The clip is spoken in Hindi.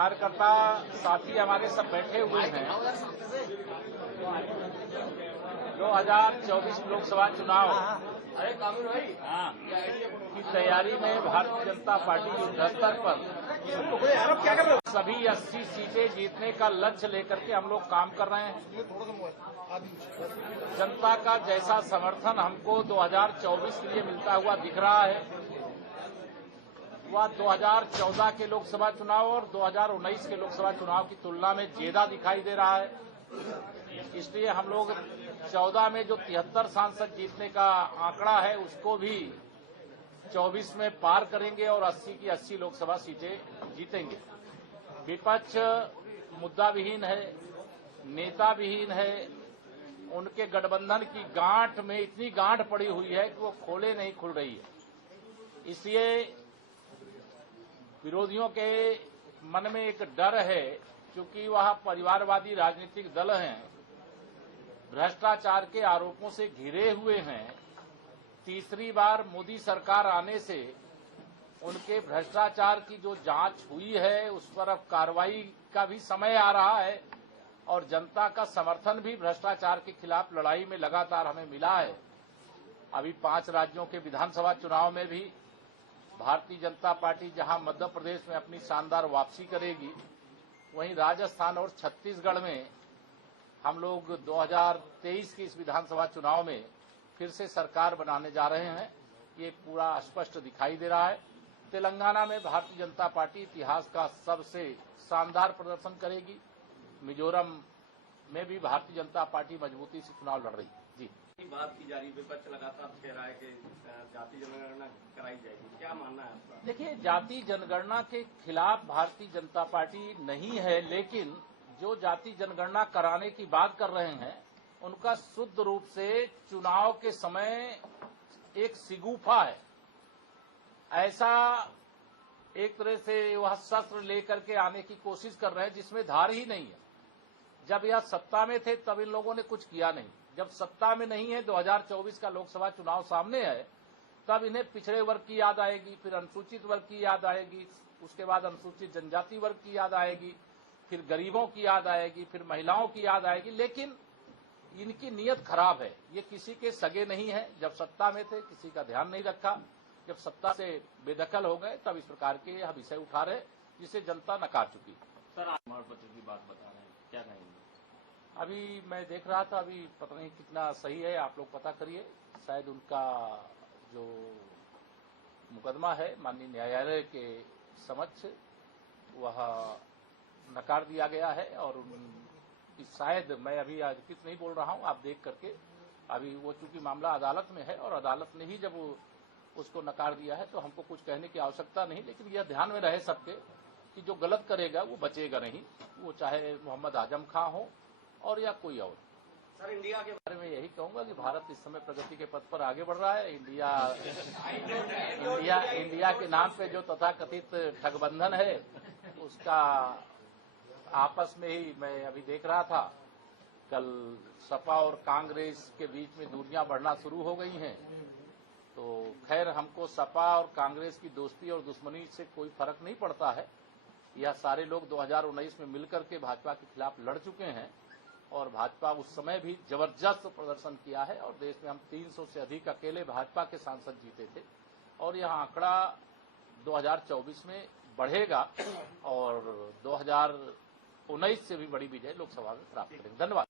कार्यकर्ता साथी हमारे सब बैठे हुए हैं। 2024 लोकसभा चुनाव की तैयारी में भारतीय जनता पार्टी युद्ध स्तर पर सभी 80 सीटें जीतने का लक्ष्य लेकर के हम लोग काम कर रहे हैं। जनता का जैसा समर्थन हमको 2024 के लिए मिलता हुआ दिख रहा है, वह 2014 के लोकसभा चुनाव और 2019 के लोकसभा चुनाव की तुलना में ज्यादा दिखाई दे रहा है। इसलिए हम लोग 14 में जो 73 सांसद जीतने का आंकड़ा है उसको भी 24 में पार करेंगे और 80 की 80 लोकसभा सीटें जीतेंगे। विपक्ष मुद्दा विहीन है, नेता विहीन है, उनके गठबंधन की गांठ में इतनी गांठ पड़ी हुई है कि वो खोले नहीं खुल रही है। इसलिए विरोधियों के मन में एक डर है, क्योंकि वह परिवारवादी राजनीतिक दल हैं, भ्रष्टाचार के आरोपों से घिरे हुए हैं। तीसरी बार मोदी सरकार आने से उनके भ्रष्टाचार की जो जांच हुई है उस पर अब कार्रवाई का भी समय आ रहा है और जनता का समर्थन भी भ्रष्टाचार के खिलाफ लड़ाई में लगातार हमें मिला है। अभी 5 राज्यों के विधानसभा चुनाव में भी भारतीय जनता पार्टी जहां मध्य प्रदेश में अपनी शानदार वापसी करेगी, वहीं राजस्थान और छत्तीसगढ़ में हम लोग 2023 के इस विधानसभा चुनाव में फिर से सरकार बनाने जा रहे हैं। ये पूरा स्पष्ट दिखाई दे रहा है। तेलंगाना में भारतीय जनता पार्टी इतिहास का सबसे शानदार प्रदर्शन करेगी। मिजोरम में भी भारतीय जनता पार्टी मजबूती से चुनाव लड़ रही है। जी, बात की जा रही, विपक्ष लगातार कह रहा है कि जाति जनगणना कराई जाएगी, क्या मानना है आपका? देखिए, जाति जनगणना के खिलाफ भारतीय जनता पार्टी नहीं है, लेकिन जो जाति जनगणना कराने की बात कर रहे हैं उनका शुद्ध रूप से चुनाव के समय एक सिगूफा है। ऐसा एक तरह से वह शस्त्र लेकर के आने की कोशिश कर रहे हैं जिसमें धार ही नहीं है। जब यह सत्ता में थे तब इन लोगों ने कुछ किया नहीं। जब सत्ता में नहीं है, 2024 का लोकसभा चुनाव सामने है, तब इन्हें पिछड़े वर्ग की याद आएगी, फिर अनुसूचित वर्ग की याद आएगी, उसके बाद अनुसूचित जनजाति वर्ग की याद आएगी, फिर गरीबों की याद आएगी, फिर महिलाओं की याद आएगी। लेकिन इनकी नीयत खराब है। ये किसी के सगे नहीं है। जब सत्ता में थे किसी का ध्यान नहीं रखा, जब सत्ता से बेदखल हो गए तब इस प्रकार के यह विषय उठा रहे जिसे जनता नकार चुकी। सर, आप प्रमाण पत्र की बात बता रहे हैं, क्या कहेंगे? अभी मैं देख रहा था, अभी पता नहीं कितना सही है, आप लोग पता करिए। शायद उनका जो मुकदमा है माननीय न्यायालय के समक्ष वह नकार दिया गया है और शायद, मैं अभी अधिकृत नहीं बोल रहा हूं, आप देख करके, अभी वो चूंकि मामला अदालत में है और अदालत ने ही जब उसको नकार दिया है तो हमको कुछ कहने की आवश्यकता नहीं। लेकिन यह ध्यान में रहे सबके कि जो गलत करेगा वो बचेगा नहीं, वो चाहे मोहम्मद आजम खां हो और या कोई और। सर, इंडिया के बारे में यही कहूंगा कि भारत इस समय प्रगति के पथ पर आगे बढ़ रहा है। इंडिया के नाम पे जो तथाकथित ठगबंधन है उसका आपस में ही मैं अभी देख रहा था, कल सपा और कांग्रेस के बीच में दूरियां बढ़ना शुरू हो गई हैं। तो खैर, हमको सपा और कांग्रेस की दोस्ती और दुश्मनी से कोई फर्क नहीं पड़ता है। यह सारे लोग 2019 में मिलकर के भाजपा के खिलाफ लड़ चुके हैं और भाजपा उस समय भी जबरदस्त प्रदर्शन किया है और देश में हम 300 से अधिक अकेले भाजपा के सांसद जीते थे और यह आंकड़ा 2024 में बढ़ेगा और 2019 से भी बड़ी विजय लोकसभा में प्राप्त करेंगे। धन्यवाद।